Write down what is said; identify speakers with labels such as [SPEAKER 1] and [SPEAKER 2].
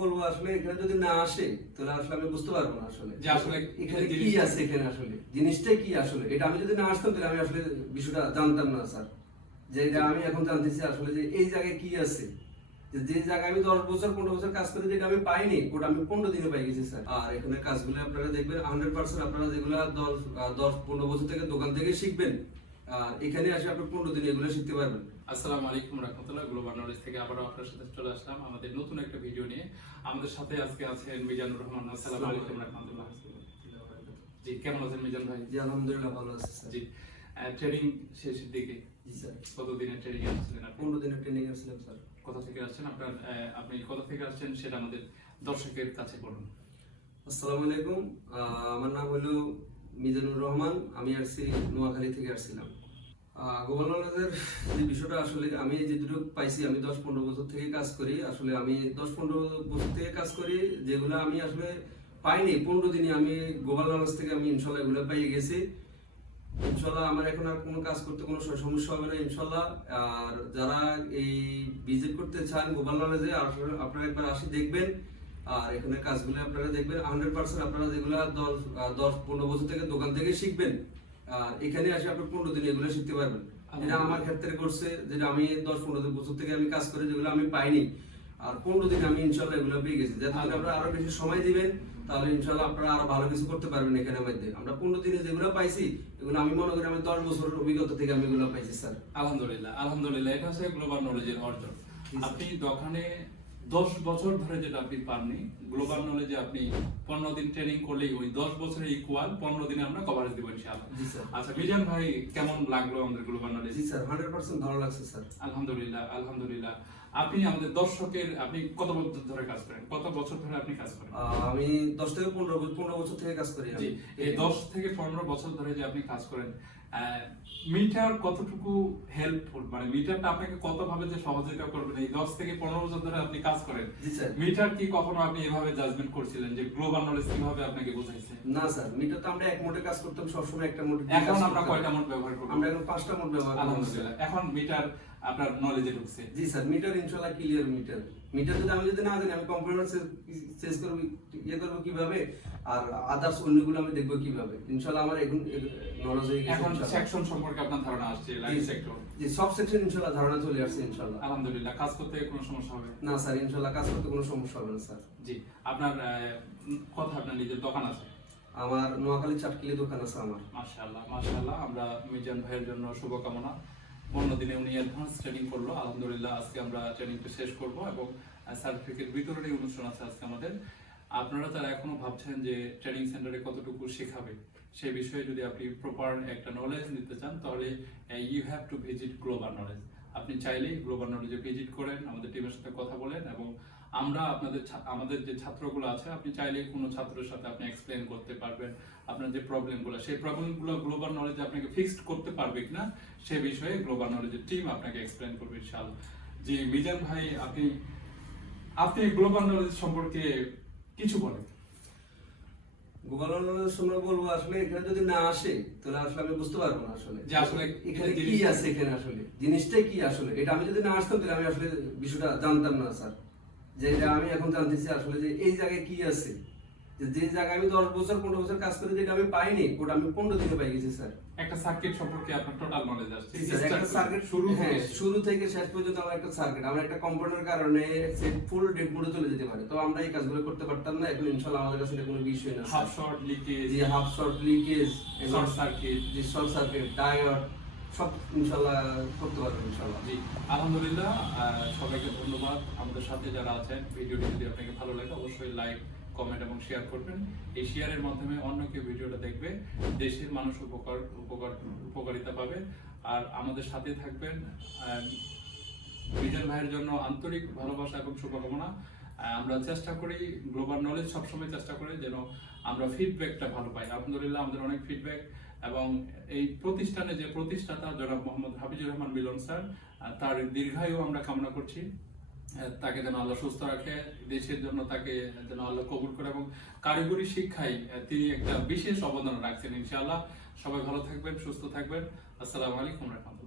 [SPEAKER 1] বলব আসলে এখানে যদি না আসে তাহলে আসলে আমি বুঝতে পারব না আসলে।
[SPEAKER 2] যে আসলে
[SPEAKER 1] এখানে কি আছে এখানে আসলে? জিনিসটাই কি আসলে? এটা আমি যদি না আসতাম তাহলে আমি আসলে বিষয়টা জানতাম না স্যার। যে এটা আমি এখন জানতেছি আসলে যে এই জায়গায় কি আছে? যে যে জায়গায় আমি দশ বছর পনেরো বছর কাজ করে যেটা আমি পাইনি ওটা আমি পনেরো দিনে পাই গেছি স্যার। আর এখানে কাজগুলো আপনারা দেখবেন হান্ড্রেড পার্সেন্ট আপনারা যেগুলো দশ দশ পনেরো বছর থেকে দোকান থেকে শিখবেন আর এখানে এসে আপনি পনেরো দিনে এগুলো শিখতে পারবেন।
[SPEAKER 2] আসসালামু আলাইকুম রহমতুল্লাহ গ্লোবাল নলেজ থেকে আবারও আপনার সাথে চলে আসলাম আমাদের নতুন একটা ভিডিও নিয়ে। আমাদের সাথে আজকে আছেন মিজানুর রহমান। আসসালামু আলাইকুম রহমতুল্লাহ। জি কেমন আছেন মিজান ভাই?
[SPEAKER 1] জি আলহামদুলিল্লাহ ভালো আছে
[SPEAKER 2] জি ট্রেনিং শেষের দিকে
[SPEAKER 1] জি স্যার।
[SPEAKER 2] কতদিনের ট্রেনিং আসছিলেন
[SPEAKER 1] পনেরো দিনের ট্রেনিং আসছিলাম স্যার।
[SPEAKER 2] কোথা থেকে আসছেন? আপনার আপনি কোথা থেকে আসছেন সেটা আমাদের দর্শকের কাছে বলুন।
[SPEAKER 1] আসসালামু আলাইকুম। আহ, আমার নাম হলো মিজানুর রহমান। আমি আসছি নোয়াখালী থেকে আসছিলাম। গোপালনাথের যে বিষয়টা আসলে আমি যে পাইছি, আমি দশ পনেরো বছর থেকে কাজ করি। আসলে আমি দশ পনেরো বছর থেকে কাজ করি, যেগুলো আমি আসলে পাইনি। পনেরো দিনে আমি নলেজ থেকে আমি ইনশাল্লাহ এগুলো পেয়ে গেছি। ইনশাল্লাহ আমার এখন আর কোনো কাজ করতে কোনো সমস্যা হবে না, ইনশাল্লাহ। আর যারা এই ভিজিট করতে চান গোপাল আসলে আপনারা একবার আসি দেখবেন। আর এখানে কাজগুলো আপনারা দেখবেন। হান্ড্রেড পার্সেন্ট আপনারা যেগুলো দশ দশ পনেরো বছর থেকে দোকান থেকে শিখবেন। আর এখানে আসে আপনি পনেরো দিন এগুলো শিখতে পারবেন। যেটা আমার ক্ষেত্রে করছে যেটা আমি দশ পনেরো দিন বছর থেকে আমি কাজ করি যেগুলো আমি পাইনি আর পনেরো দিন আমি ইনশাল্লাহ এগুলো পেয়ে গেছি। যাতে করে আপনারা আরও বেশি সময় দিবেন তাহলে ইনশাল্লাহ আপনারা আরও ভালো কিছু করতে পারবেন এখানে মধ্যে। আমরা পনেরো দিনে যেগুলো পাইছি এগুলো আমি মনে করি আমি দশ বছরের অভিজ্ঞতা থেকে আমি এগুলো পাইছি স্যার।
[SPEAKER 2] আলহামদুলিল্লাহ আলহামদুলিল্লাহ এটা হচ্ছে গ্লোবাল নলেজের অর্জন। আপনি দোকানে দশ বছর ধরে যেটা আপনি পাননি গ্লোবাল নলেজে আপনি পনেরো দিন ট্রেনিং করলেই ওই দশ বছরে ইকুয়াল পনেরো দিনে আমরা কভারেজ দিব ইনশাআল্লাহ। আচ্ছা মিজান ভাই কেমন লাগল আমাদের গ্লোবাল নলেজ
[SPEAKER 1] জি স্যার হান্ড্রেড পার্সেন্ট ভালো লাগছে স্যার।
[SPEAKER 2] আলহামদুলিল্লাহ আলহামদুলিল্লাহ। আপনি আমাদের দর্শকের আপনি কত বছর ধরে কাজ করেন? কত বছর ধরে আপনি কাজ করেন?
[SPEAKER 1] আমি দশ থেকে পনেরো পনেরো বছর থেকে কাজ করি
[SPEAKER 2] জি এই দশ থেকে পনেরো বছর ধরে যে আপনি কাজ করেন মিটার কতটুকু হেল্পফুল মানে মিটারটা আপনাকে কত ভাবে যে সহযোগিতা করবেন এই দশ থেকে পনেরো বছর ধরে আপনি কাজ করেন মিটার কি কখনো আপনি এভাবে জাজমেন্ট করছিলেন যে গ্লোবাল নলেজ কীভাবে আপনাকে বোঝাইছে?
[SPEAKER 1] না স্যার মিটার তো আমরা এক মোটে কাজ করতাম সবসময় একটা মোটে
[SPEAKER 2] এখন আমরা কয়টা মোড ব্যবহার করব?
[SPEAKER 1] আমরা এখন পাঁচটা মোট ব্যবহার
[SPEAKER 2] আলহামদুলিল্লাহ। এখন মিটার আপনার নলেজে ঢুকছে।
[SPEAKER 1] জি স্যার মিটার ইনশাল্লাহ ক্লিয়ার মিটার মিটার যদি আমি যদি না জানি আমি কম্পিউটার চেঞ্জ করব ইয়ে করব কীভাবে? আর আদার্স অন্যগুলো আমি দেখব কীভাবে? ইনশাল্লাহ আমার এখন নলেজ হয়ে গেছে
[SPEAKER 2] এখন সেকশন সম্পর্কে আপনার ধারণা আসছে লাইন সেক্টর
[SPEAKER 1] জি সব সেকশন ধারণা চলে আসছে
[SPEAKER 2] আলহামদুলিল্লাহ কাজ করতে কোনো সমস্যা হবে?
[SPEAKER 1] না স্যার ইনশাল্লাহ কাজ করতে কোনো সমস্যা হবে না স্যার।
[SPEAKER 2] জি আপনার কথা আপনার নিজের দোকান আছে?
[SPEAKER 1] আমার নোয়াখালী চাটকিলি দোকান আছে আমার।
[SPEAKER 2] মাশাআল্লাহ মাশাআল্লাহ আমরা মিজান ভাইয়ের জন্য শুভকামনা। দিনে উনি অ্যাডভান্স ট্রেনিং করল। আলহামদুলিল্লাহ আজকে আমরা ট্রেনিংটা শেষ করব এবং সার্টিফিকেট অনুষ্ঠান আছে আজকে আমাদের। আপনারা এখনও ভাবছেন যে ট্রেনিং সেন্টারে কতটুকু শেখাবে? সে বিষয়ে যদি আপনি প্রপার একটা নলেজ নিতে চান, তাহলে you have to visit global knowledge আপনি চাইলেই গ্লোবাল নলেজে ভিজিট করেন, আমাদের টিমের সাথে কথা বলেন এবং আমরা আপনাদের আমাদের যে ছাত্রগুলো আছে, আপনি চাইলেই কোনো ছাত্রের সাথে আপনি এক্সপ্লেন করতে পারবেন আপনার যে প্রবলেমগুলো সেই প্রবলেমগুলো গ্লোবাল নলেজে আপনাকে ফিক্সড করতে পারবে কিনা সে বিষয়ে গ্লোবাল নলেজের টিম আপনাকে এক্সপ্লেন করবে ইনশাআল্লাহ জি মিজান ভাই আপনি আপনি গ্লোবাল নলেজ সম্পর্কে কিছু বলেন।
[SPEAKER 1] গোপালনের সময় বলব আসলে এখানে যদি না আসে তাহলে আসলে আমি বুঝতে পারব না আসলে।
[SPEAKER 2] যে আসলে
[SPEAKER 1] এখানে কি আছে এখানে আসলে? জিনিসটাই কি আসলে? এটা আমি যদি না আসতাম তাহলে আমি আসলে বিষয়টা জানতাম না স্যার। যে আমি এখন জানতেছি আসলে যে এই জায়গায় কি আছে? যে যে জায়গায় আমি দশ বছর পনেরো বছর কাজ করি যেটা আমি পাইনি ওটা আমি পনেরো দিনে পাই গেছি স্যার।
[SPEAKER 2] একটা সার্কিট সম্পর্কে আপনার টোটাল নলেজ আসছে
[SPEAKER 1] স্যার, একটা সার্কিট
[SPEAKER 2] শুরু
[SPEAKER 1] হ্যাঁ শুরু থেকে শেষ পর্যন্ত আমার একটা সার্কিট আমার একটা কম্পাউন্ডের কারণে ফুল ডেড মোডে চলে যেতে পারে। তো আমরা এই কাজগুলো করতে পারতাম না এখন ইনশাআল্লাহ আমাদের কাছে কোনো বিষয় না
[SPEAKER 2] হাফ শর্ট লিকেজ
[SPEAKER 1] যে half short leakage
[SPEAKER 2] short circuit
[SPEAKER 1] যে শর্ট সার্কিট ডায়োড সব ইনশাআল্লাহ করতে পারবেন ইনশাআল্লাহ
[SPEAKER 2] জি আলহামদুলিল্লাহ সবাইকে ধন্যবাদ। আমাদের সাথে যারা আছেন ভিডিওটি যদি আপনাকে ভালো লাগে অবশ্যই লাইক কমেন্ট এবং শেয়ার করবেন। এই শেয়ারের মাধ্যমে অন্য কেউ ভিডিওটা দেখবে, দেশের মানুষ উপকার উপকার, উপকারিতা পাবে। আর আমাদের সাথে থাকবেন মিজান ভাইয়ের জন্য আন্তরিক ভালোবাসা এবং শুভকামনা। আমরা চেষ্টা করি গ্লোবাল নলেজ সবসময় চেষ্টা করি যেন আমরা ফিডব্যাকটা ভালো পাই। আলহামদুলিল্লাহ, আমাদের অনেক ফিডব্যাক এবং এই প্রতিষ্ঠানে যে প্রতিষ্ঠাতা জনাব মোহাম্মদ হাফিজুর রহমান মিলন স্যার তার দীর্ঘায়ু আমরা কামনা করছি। তাকে যেন আল্লাহ সুস্থ রাখে, দেশের জন্য তাকে যেন আল্লাহ কবুল করে এবং কারিগরি শিক্ষায় তিনি একটা বিশেষ অবদান রাখছেন, ইনশাআল্লাহ। সবাই ভালো থাকবেন, সুস্থ থাকবেন। আসসালামু আলাইকুম রহমতুল্লাহ।